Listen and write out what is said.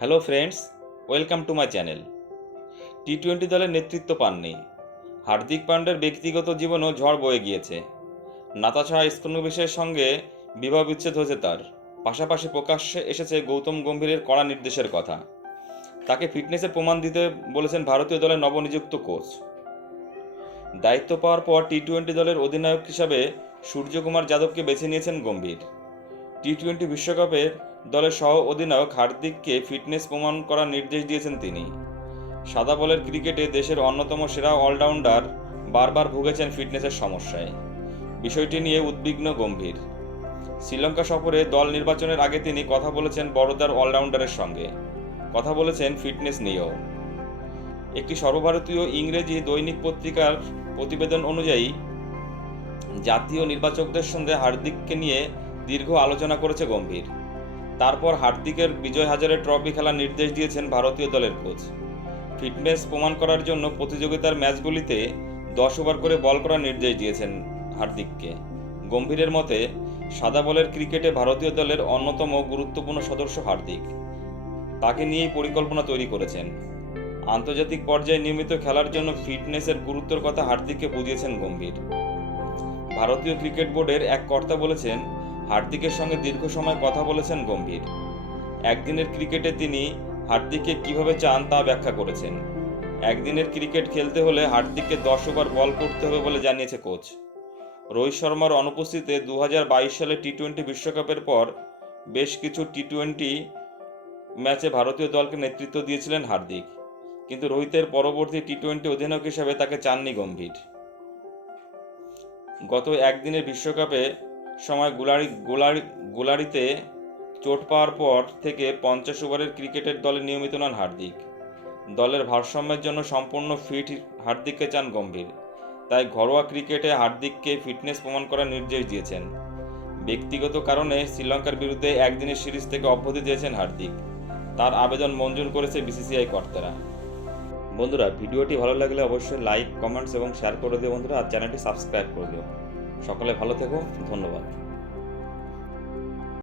Hello friends welcome to my channel T twenty দলের নেতৃত্ব পাননি। হার্দিক পান্ডের ব্যক্তিগত জীবনও ঝড় বয়ে গিয়েছে। নাতাশা ইস্কনোবিসের সঙ্গে বিবাহ বিচ্ছেদ হয়েছে তার। পাশাপাশি প্রকাশ্যে এসেছে গৌতম গম্ভীরের কড়া নির্দেশের কথা। তাকে ফিটনেসের প্রমাণ দিতে বলেছেন ভারতীয় দলের নবনিযুক্ত কোচ। দায়িত্ব পাওয়ার পর টি টোয়েন্টি দলের অধিনায়ক হিসাবে সূর্যকুমার যাদবকে বেছে নিয়েছেন গম্ভীর। টি টোয়েন্টি বিশ্বকাপের দলের সহ অধিনায়ক হার্দিককে ফিটনেস প্রমাণ করার নির্দেশ দিয়েছেন তিনি। সাদা বলের ক্রিকেটে দেশের অন্যতম সেরা অলরাউন্ডার বারবার ভুগেছেন ফিটনেসের সমস্যায়। বিষয়টি নিয়ে উদ্বিগ্ন গম্ভীর। শ্রীলঙ্কা সফরে দল নির্বাচনের আগে তিনি কথা বলেছেন বড়দার অলরাউন্ডারের সঙ্গে। কথা বলেছেন ফিটনেস নিয়েও। একটি সর্বভারতীয় ইংরেজি দৈনিক পত্রিকার প্রতিবেদন অনুযায়ী, জাতীয় নির্বাচকদের সঙ্গে হার্দিককে নিয়ে দীর্ঘ আলোচনা করেছে গম্ভীর। তারপর হার্দিকের বিজয় হাজারে ট্রফি খেলার নির্দেশ দিয়েছেন ভারতীয় দলের কোচ। ফিটনেস প্রমাণ করার জন্য প্রতিযোগিতার ম্যাচগুলিতে দশ ওভার করে বল করার নির্দেশ দিয়েছেন হার্দিককে। গম্ভীরের মতে, সাদা বলের ক্রিকেটে ভারতীয় দলের অন্যতম গুরুত্বপূর্ণ সদস্য হার্দিক। তাকে নিয়েই পরিকল্পনা তৈরি করেছেন। আন্তর্জাতিক পর্যায়ে নিয়মিত খেলার জন্য ফিটনেসের গুরুত্বের কথা হার্দিককে বুঝিয়েছেন গম্ভীর। ভারতীয় ক্রিকেট বোর্ডের এক কর্তা বলেছেন হার্দিকের সঙ্গে দীর্ঘ সময় কথা বলেছেন গম্ভীর। একদিনের ক্রিকেটে তিনি হার্দিককে কীভাবে চান তা ব্যাখ্যা করেছেন। একদিনের ক্রিকেট খেলতে হলে হার্দিককে দশ ওভার বল করতে হবে বলে জানিয়েছে কোচ। রোহিত শর্মার অনুপস্থিতিতে দু হাজার বাইশ সালে টি টোয়েন্টি বিশ্বকাপের পর বেশ কিছু টি টোয়েন্টি ম্যাচে ভারতীয় দলকে নেতৃত্ব দিয়েছিলেন হার্দিক। কিন্তু রোহিতের পরবর্তী টি টোয়েন্টি অধিনায়ক হিসেবে তাকে চাননি গম্ভীর। গত একদিনের বিশ্বকাপে সময় গুলারি, গোলারি, গোলারিতে চোট পাওয়ার পর থেকে পঞ্চাশ ওভারের ক্রিকেটের দলে নিয়মিত নন হার্দিক। দলের ভারসাম্যের জন্য সম্পূর্ণ ফিট হার্দিককে চান গম্ভীর। তাই ঘরোয়া ক্রিকেটে হার্দিককে ফিটনেস প্রমাণ করার নির্দেশ দিয়েছেন। ব্যক্তিগত কারণে শ্রীলঙ্কার বিরুদ্ধে একদিনের সিরিজ থেকে অব্যাহতি দিয়েছেন হার্দিক। তার আবেদন মঞ্জুর করেছে বিসিসিআই কর্তারা। বন্ধুরা, ভিডিওটি ভালো লাগলে অবশ্যই লাইক, কমেন্টস এবং শেয়ার করে দিও বন্ধুরা, আর চ্যানেলটি সাবস্ক্রাইব করে দিও। সকলে ভালো থেকো ধন্যবাদ।